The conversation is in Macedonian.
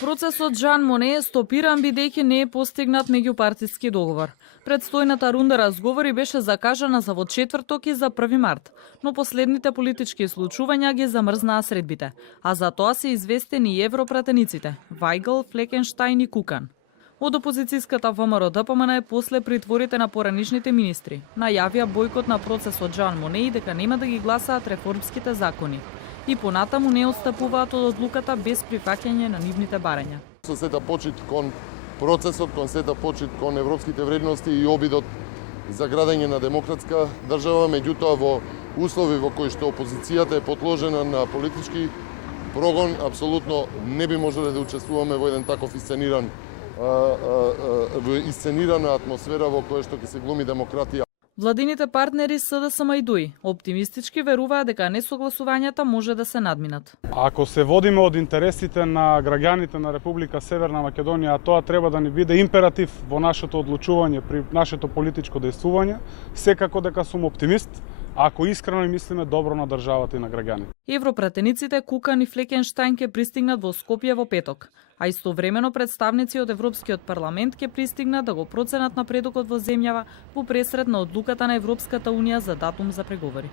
Процесот Жан Моне е стопиран бидејќи не е постигнат меѓупартиски договор. Предстојната рунда разговори беше закажана за во четврток и за 1 март, но последните политички случувања ги замрзнаа средбите, а за тоа се известени и европратениците Вајгл, Флекенштајн и Кукан. Од опозицијската ВМРО-ДПМН после притворите на поранишните министри најавија бојкот на процесот Жан Моне и дека нема да ги гласаат реформските закони. И понатаму не отстапуваат од одлуката без прифаќање на нивните барања. Со сета почит кон процесот, кон сета почит кон европските вредности и обидот за градење на демократска држава, меѓутоа во услови во кои што опозицијата е подложена на политички прогон, апсолутно не би можеле да учествуваме во еден таков исценирана атмосфера во која што ќе се глуми демократија. Владините партнери СДСМ и ДУИ оптимистички веруваат дека несогласувањата може да се надминат. Ако се водиме од интересите на граѓаните на Република Северна Македонија, тоа треба да ни биде императив во нашето одлучување при нашето политичко дејствување, секако дека сум оптимист, ако искрено мислиме добро на државата и на граѓаните. Европратениците Кукан и Флекенштајн ќе пристигнат во Скопје во петок, а истовремено представници од Европскиот парламент ќе пристигнат да го проценат напредокот во земјава во пресред на одлуката на Европската унија за датум за преговори.